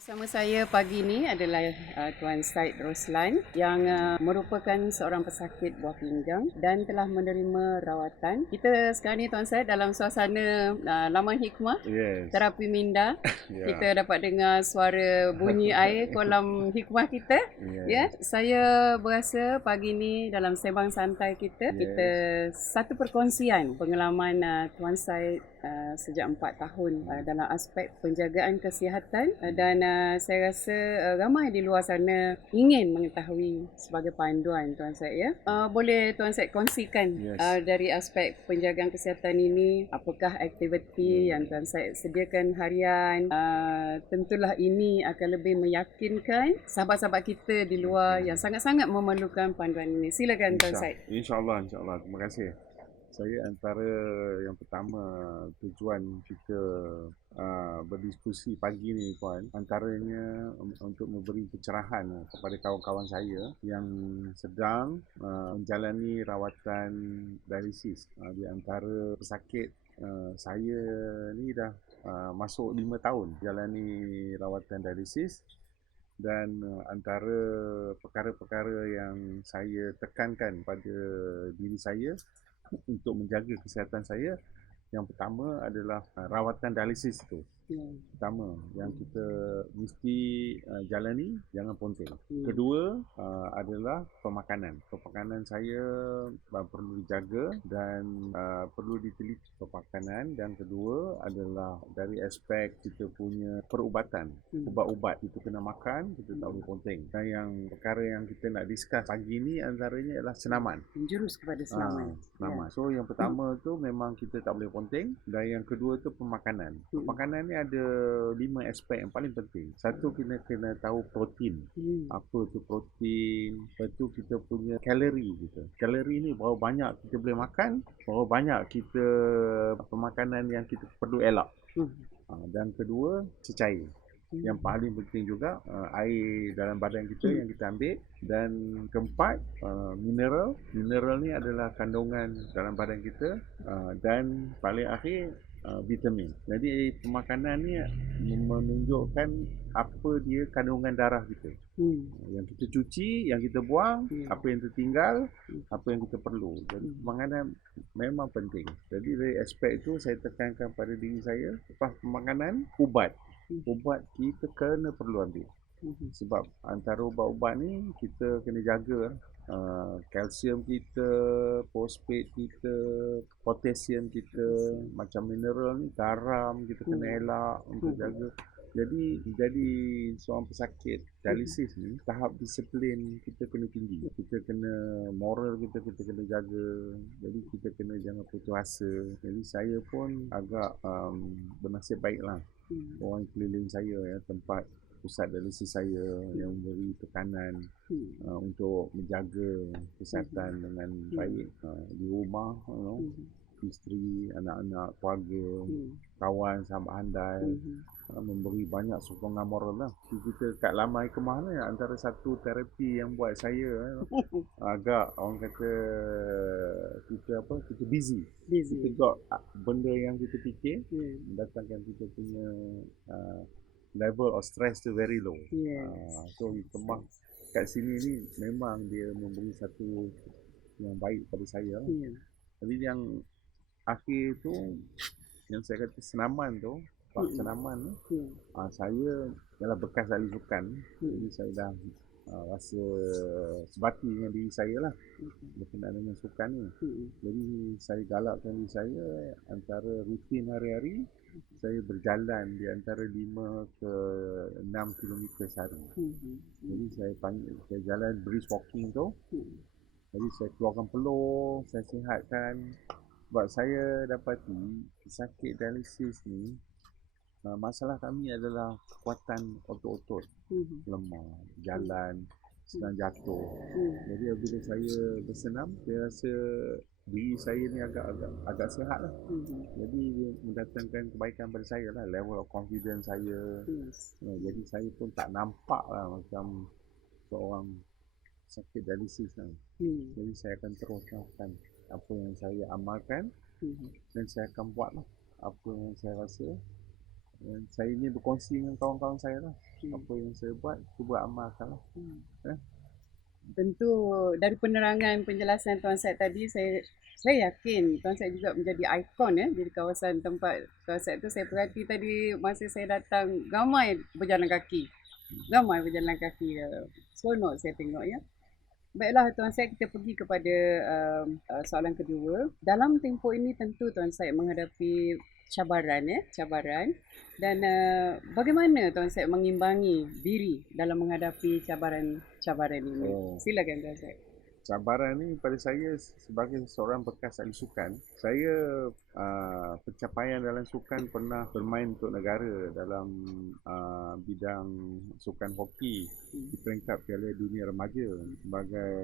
Bersama saya pagi ini adalah Tuan Syed Roslan yang merupakan seorang pesakit buah pinggang dan telah menerima rawatan. Kita sekarang ni Tuan Syed dalam suasana Laman Hikmah, Yes. terapi minda. Ya. Kita dapat dengar suara bunyi air kolam hikmah kita. Yes. Ya, saya berasa pagi ni dalam sembang santai kita, kita satu perkongsian pengalaman Tuan Syed sejak 4 tahun dalam aspek penjagaan kesihatan dan saya rasa ramai di luar sana ingin mengetahui sebagai panduan Tuan Syed ya. Boleh Tuan Syed kongsikan dari aspek penjagaan kesihatan ini, apakah aktiviti yang Tuan Syed sediakan harian? Tentulah ini akan lebih meyakinkan sahabat-sahabat kita di luar yang sangat-sangat memerlukan panduan ini. Silakan Tuan Syed. InsyaAllah. Terima kasih. Saya antara yang pertama tujuan kita berdiskusi pagi ni Puan, antaranya untuk memberi pencerahan kepada kawan-kawan saya yang sedang menjalani rawatan dialisis. Di antara pesakit saya ni dah masuk 5 tahun jalani rawatan dialisis. Dan antara perkara-perkara yang saya tekankan pada diri saya untuk menjaga kesihatan saya, yang pertama adalah rawatan dialisis itu. Pertama yang kita mesti jalani, jangan ponteng. Kedua adalah pemakanan. Pemakanan saya perlu dijaga dan perlu diteliti pemakanan. Dan kedua adalah dari aspek kita punya perubatan. Ubat-ubat itu kena makan, kita tak boleh ponteng. Dan yang perkara yang kita nak discuss pagi ni antaranya adalah senaman. Menjurus kepada senaman. Senaman. So yang pertama tu memang kita tak boleh ponteng. Dan yang kedua tu pemakanan. Pemakanan ni ada 5 aspek yang paling penting. Satu, kita kena tahu protein. Apa tu protein? Lepas tu kita punya kalori kita. Kalori ni berapa banyak kita boleh makan, berapa banyak kita pemakanan yang kita perlu elak. Dan kedua, cecair. Yang paling penting juga air dalam badan kita yang kita ambil. Dan keempat, mineral. Mineral ni adalah kandungan dalam badan kita. Dan paling akhir, vitamin. Jadi pemakanan ni menunjukkan apa dia kandungan darah kita. Yang kita cuci, yang kita buang, apa yang tertinggal, apa yang kita perlu. Jadi pemakanan memang penting. Jadi dari aspek itu saya tekankan pada diri saya, lepas pemakanan, ubat. Ubat kita kena perlu ambil. Sebab antara ubat-ubat ni kita kena jaga kalsium kita, fosfat kita, potasium kita, macam mineral ni, garam kita kena elak untuk jaga. Jadi seorang pesakit dialisis ni, tahap disiplin kita kena tinggi. Kita kena moral kita kena jaga. Jadi kita kena jangan putus asa. Jadi saya pun agak bernasib baiklah. Orang keliling saya ya, tempat pusat dialisis saya yang memberi tekanan untuk menjaga kesihatan dengan baik di rumah, isteri, anak-anak, keluarga, kawan, sahabat handai, memberi banyak sokongan moral lah. Kita kat Laman Hikmah ni antara satu terapi yang buat saya agak orang kata kita busy. Kita got benda yang kita fikir mendatangkan kita punya level of stress tu very low. So Hikmah kat sini ni memang dia memberi satu yang baik pada saya. Tapi yang akhir tu yang saya kata senaman tu, senaman tu, saya ialah bekas ahli sukan. Jadi saya dah rasa sebati dengan diri saya lah berkenaan dengan sukan ni. Jadi saya galakkan diri saya antara rutin hari-hari saya berjalan di antara 5 ke 6 kilometer sehari. Jadi saya jalan brisk walking tu. Jadi saya keluarkan peluh, saya sihatkan. Sebab saya dapati pesakit dialisis ni, masalah kami adalah kekuatan otot-otot. Lemah, jalan, senang jatuh. Jadi bila saya bersenam, saya rasa diri saya ni agak sihat lah. Jadi dia mendatangkan kebaikan pada saya lah, level of confidence saya. Jadi saya pun tak nampak lah macam seorang sakit dialisis lah. Jadi saya akan terus lakukan apa yang saya amalkan dan saya akan buat lah apa yang saya rasa Dan saya ni berkongsi dengan kawan-kawan saya lah. Apa yang saya buat, cuba amalkan lah. Tentu dari penerangan penjelasan Tuan Syed tadi, saya yakin Tuan Syed juga menjadi ikon di kawasan tempat Tuan Syed tu. Saya perhati tadi masa saya datang, ramai berjalan kaki. Seronok saya tengok ya. Baiklah Tuan Syed, kita pergi kepada soalan kedua. Dalam tempoh ini tentu Tuan Syed menghadapi cabaran. Dan bagaimana Tuan Syed mengimbangi diri dalam menghadapi cabaran ini? Silakan Tuan Syed. Cabaran ni pada saya sebagai seorang bekas ahli sukan, saya pencapaian dalam sukan pernah bermain untuk negara dalam bidang sukan hoki di peringkat Piala Dunia Remaja sebagai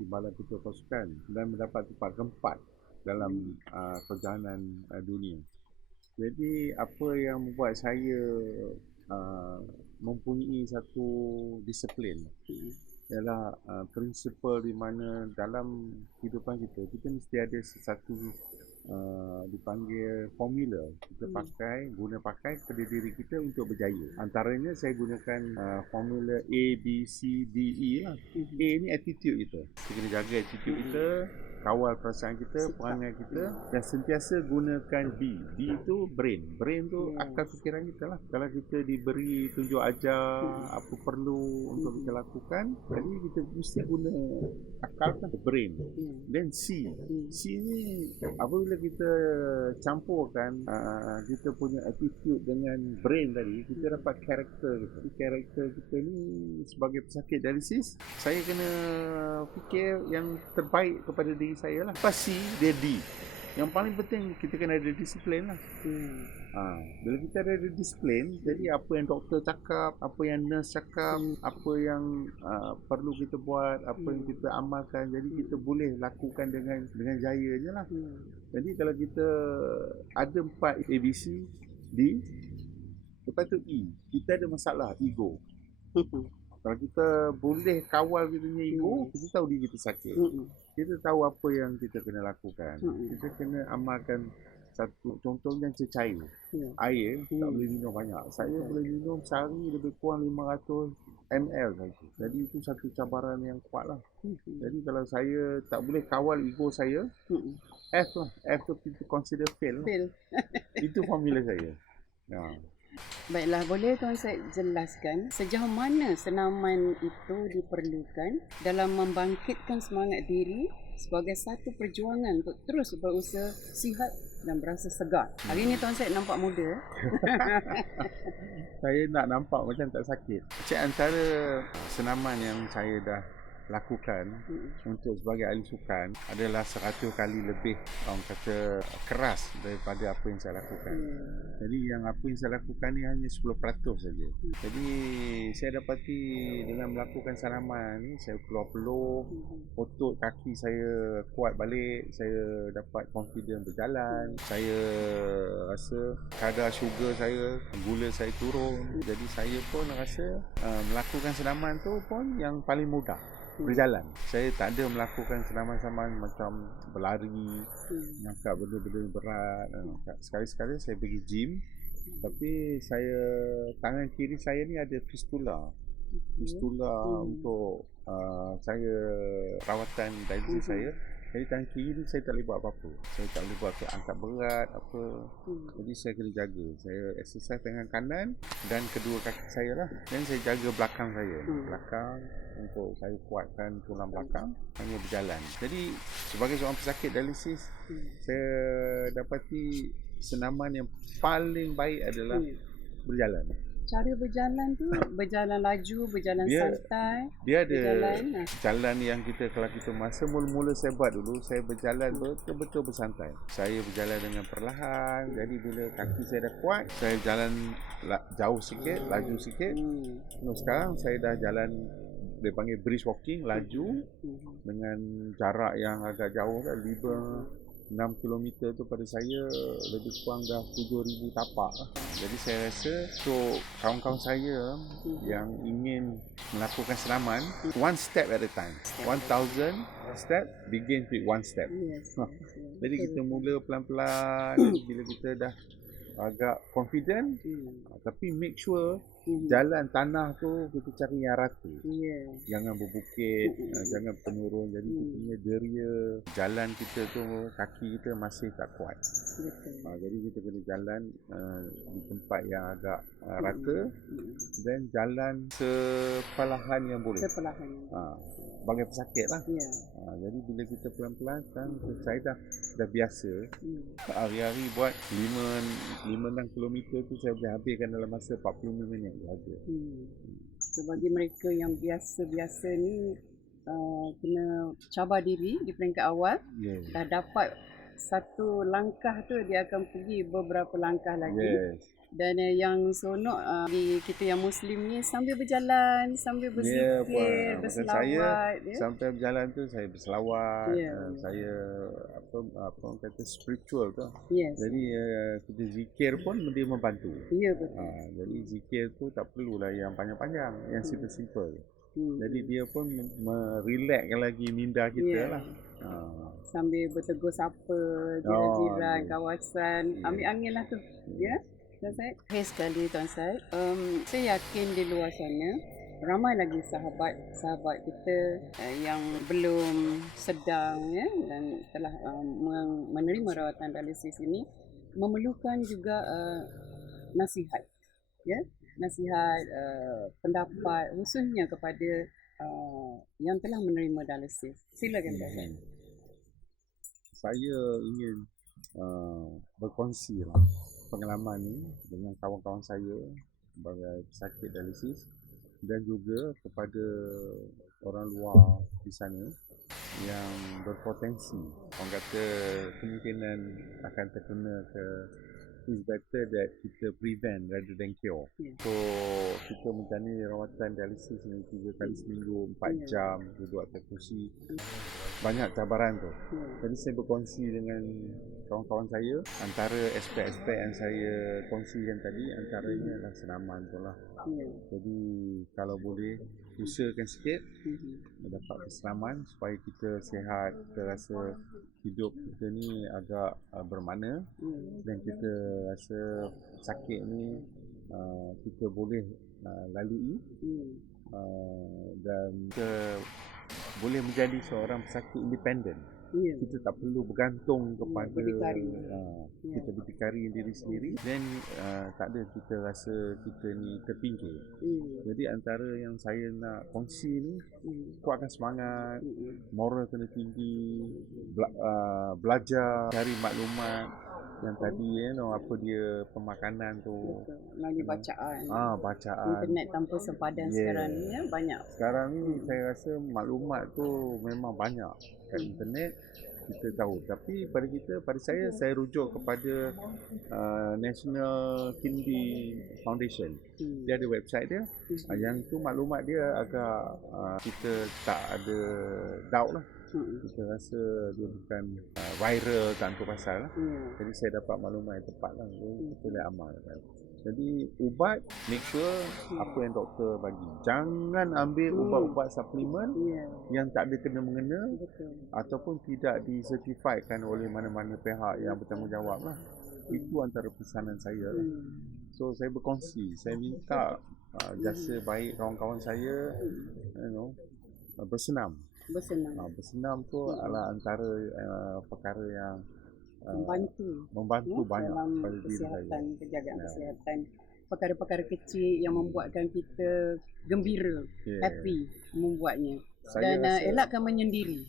timbalan ketua pasukan dan mendapat tempat keempat dalam perjalanan dunia. Jadi apa yang membuat saya mempunyai satu disiplin ialah prinsipal di mana dalam kehidupan kita mesti ada sesuatu dipanggil formula. Kita guna pakai pada diri kita untuk berjaya. Antaranya saya gunakan formula A, B, C, D, E lah. A ni attitude kita. Kita kena jaga attitude kita, kawal perasaan kita, perangai kita dan sentiasa gunakan B. B tu brain. Brain tu akal fikiran kita lah. Kalau kita diberi tunjuk ajar apa perlu untuk kita lakukan, jadi kita mesti guna akal kan, brain. Then C. C ni apabila kita campurkan kita punya attitude dengan brain tadi, kita dapat karakter kita. Karakter kita ni sebagai pesakit dialisis, saya kena fikir yang terbaik kepada diri saya lah. Lepas C, dia D. Yang paling penting kita kena ada disiplin lah. Bila kita ada disiplin, jadi apa yang doktor cakap, apa yang nurse cakap, apa yang perlu kita buat, apa yang kita amalkan, jadi kita boleh lakukan dengan jayanya lah. Jadi kalau kita ada 4 ABC, D, lepas tu E, kita ada masalah ego. Kalau kita boleh kawal kita punya ego, kita tahu diri kita sakit. Kita tahu apa yang kita kena lakukan. Kita kena amalkan satu, contohnya cecair. Air tak boleh minum banyak. Saya boleh minum sehari lebih kurang 500 ml saja. Jadi itu satu cabaran yang kuat lah. Jadi kalau saya tak boleh kawal ego saya, F lah. F tu kita consider fail lah. Itu formula saya. Baiklah, boleh Tuan Syed jelaskan sejauh mana senaman itu diperlukan dalam membangkitkan semangat diri sebagai satu perjuangan untuk terus berusaha sihat dan berasa segar. Hari ini Tuan Syed nampak muda. Saya nak nampak macam tak sakit. Antara senaman yang saya dah lakukan untuk sebagai ahli sukan adalah 100 kali lebih orang kata keras daripada apa yang saya lakukan. Jadi yang apa yang saya lakukan ni hanya 10% saja. Jadi saya dapati dengan melakukan senaman ni, saya keluar peluh, otot kaki saya kuat balik, saya dapat confident berjalan, saya rasa kadar sugar saya, gula saya turun. Jadi saya pun rasa melakukan senaman tu pun yang paling mudah. Berjalan. Saya tak ada melakukan senaman-senaman macam berlari, angkat benda-benda berat. Sekali-sekala saya pergi gym, tapi tangan kiri saya ni ada fistula. Untuk saya rawatan dialisis saya. Jadi tangan kiri ni saya tak boleh buat apa-apa. Saya tak boleh buat angkat berat apa. Jadi saya kena jaga. Saya exercise tangan kanan dan kedua kaki saya lah. Dan saya jaga belakang saya. Belakang untuk saya kuatkan tulang belakang, hanya berjalan. Jadi sebagai seorang pesakit dialisis, saya dapati senaman yang paling baik adalah berjalan. Cara berjalan tu berjalan laju, berjalan santai. Dia ada jalan yang kalau kita masa mula-mula saya buat dulu, saya berjalan betul-betul bersantai. Saya berjalan dengan perlahan. Jadi bila kaki saya dah kuat, saya jalan jauh sikit, laju sikit. Sekarang saya dah jalan, dia panggil brisk walking, laju dengan jarak yang agak jauh kan, 6 km tu pada saya lebih kurang dah 7,000 tapak. Jadi saya rasa untuk kawan-kawan saya yang ingin melakukan senaman, one step at a time. 1,000 step begin with one step. Jadi kita mula pelan-pelan. Bila kita dah agak confident, tapi make sure jalan tanah tu kita cari yang rata. Jangan berbukit, jangan penurun. Jadi kita punya deria jalan kita tu, kaki kita masih tak kuat. Jadi kita kena jalan di tempat yang agak rata dan jalan sepelahan yang boleh. Bagi pesakit lah. Jadi bila kita pelan-pelan, saya dah biasa. Hari-hari buat 5-6 kilometer tu saya boleh habiskan dalam masa 45 minit saja. So bagi mereka yang biasa-biasa ni, kena cabar diri di peringkat awal. Dah dapat satu langkah tu, dia akan pergi beberapa langkah lagi. Dan yang seronok di kita yang Muslim ni, sambil berjalan, sambil berzikir, berselawat. Sampai berjalan tu saya berselawat. Saya apa kata spiritual tu. Jadi kita zikir pun dia membantu. Betul. Jadi zikir tu tak perlulah yang panjang-panjang, yang simple-simple. Jadi dia pun merelaxkan lagi minda kita lah. Sambil bertegur sapa jiran-jiran, kawasan, ambil angin lah tu. Tuan Syed. Sekali Tuan Syed. Saya yakin di luar sana ramai lagi sahabat kita yang belum sedang dan telah menerima rawatan dialisis ini, memerlukan juga nasihat. Nasihat, pendapat khususnya kepada yang telah menerima dialisis. Silakan Tuan Syed. Saya ingin berkongsi pengalaman ni dengan kawan-kawan saya sebagai pesakit dialisis dan juga kepada orang luar di sana yang berpotensi, orang kata kemungkinan akan terkena ke. It's better that kita prevent rather than cure. So kita menjalani rawatan dialisis ni 3 kali seminggu, 4 jam duduk atas kursi. Banyak cabaran tu. Jadi saya berkongsi dengan kawan-kawan saya. Antara aspek-aspek yang saya kongsikan tadi, antaranya adalah senaman tu lah. Jadi kalau boleh usahakan sikit dapat kesenaman supaya kita sihat, kita rasa hidup kita ni agak bermakna dan kita rasa sakit ni kita boleh lalui dan kita boleh menjadi seorang pesakit independen. Kita tak perlu bergantung kepada kita berdikari diri sendiri dan tak ada kita rasa kita ni terpinggir. Jadi antara yang saya nak kongsi ni, kuatkan semangat, moral kena tinggi, belajar, cari maklumat yang tadi apa dia pemakanan tu. Lagi bacaan. Bacaan. Internet tanpa sempadan sekarang ni banyak. Sekarang ni saya rasa maklumat tu memang banyak kat internet, kita tahu. Tapi pada saya rujuk kepada National Kidney Foundation. Dia ada website dia. Yang tu maklumat dia agak kita tak ada doubt lah. Kita rasa dia bukan viral tanpa pasal lah. Jadi saya dapat maklumat yang tepat lah. Kita boleh amalkan. Jadi ubat, make sure apa yang doktor bagi. Jangan ambil ubat-ubat suplemen yang tak ada kena-mengena ataupun tidak disertifikkan oleh mana-mana pihak yang bertanggungjawab lah. Itu antara pesanan saya lah. So saya berkongsi, saya minta jasa baik kawan-kawan saya, bersenam. Bersenam tu adalah antara perkara yang membantu banyak dalam pada diri kesihatan, saya. penjagaan kesihatan. Perkara-perkara kecil yang membuatkan kita gembira, happy membuatnya. Dan elakkan menyendiri.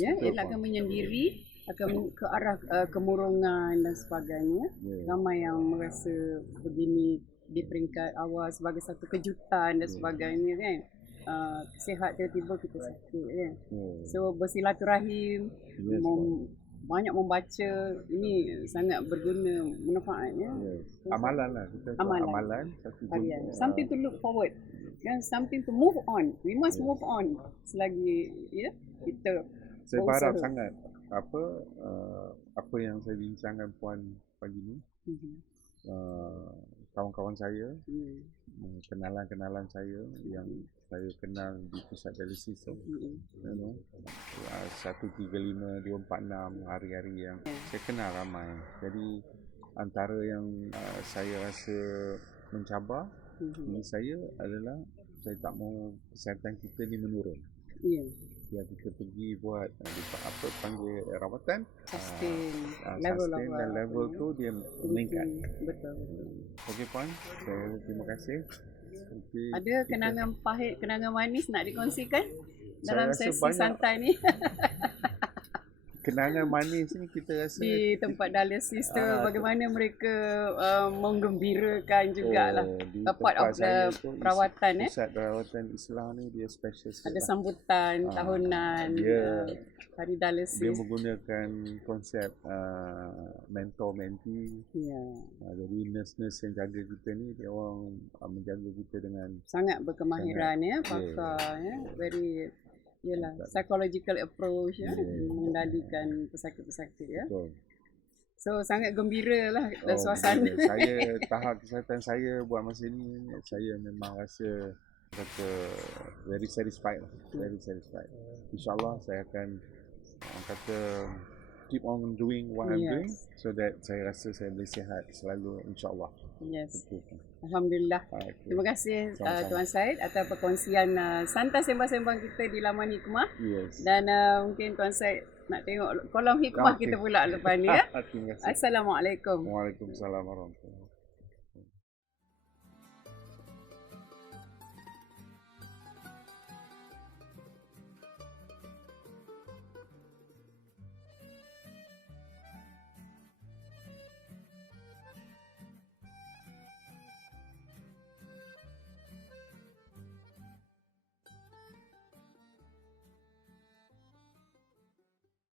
Elakkan menyendiri, akan ke arah kemurungan dan sebagainya. Ramai yang merasa begini di peringkat awal sebagai satu kejutan dan sebagainya kan. Sihat tiba-tiba kita sakit kan. So bersilaturahim, banyak membaca, ini sangat berguna, manfaat Amalan lah, kita amalan satu something to look forward, something to move on. We must move on selagi kita. Saya berharap sangat apa yang saya bincangkan puan pagi ni, kawan-kawan saya, kenalan-kenalan saya yang saya kenal di pusat dialisis tu, 135246 hari-hari yang saya kenal ramai. Jadi antara yang saya rasa mencabar bagi saya adalah saya tak mahu kesihatan kita ni menurun. Ya. Biar kita pergi buat apa panggil rawatan, Sustain sustain dan level tu dia meningkat. Betul. Okey Puan, saya terima kasih. Okay. Ada kenangan pahit, kenangan manis nak dikongsikan dalam Saya rasa sesi banyak santai ni? kenangan manis ni kita rasa Di tempat dialisis tu bagaimana mereka menggembirakan jugalah di part of the perawatan pusat perawatan Islam ni dia special sikit ada lah. sambutan tahunan hari dialisis. Dia menggunakan konsep mentor-mentee. Jadi nurse-nurse yang jaga kita ni dia orang menjaga kita dengan sangat berkemahiran pakar very psychological approach mengendalikan pesakit-pesakit Betul. So sangat gembira lah suasana. Saya tahap kesihatan saya buat masa ni saya memang rasa kata very satisfied lah. Very satisfied. InsyaAllah saya akan kata keep on doing what I'm doing so that saya rasa saya boleh sihat selalu insyaAllah. Yes. Betul. Alhamdulillah. Okay. Terima kasih Tuan Syed atas perkongsian santai sembang-sembang kita di laman hikmah. Yes. Dan mungkin Tuan Syed nak tengok kolom hikmah kita pula lepas ni ya. Assalamualaikum. Waalaikumsalam warahmatullahi wabarakatuh.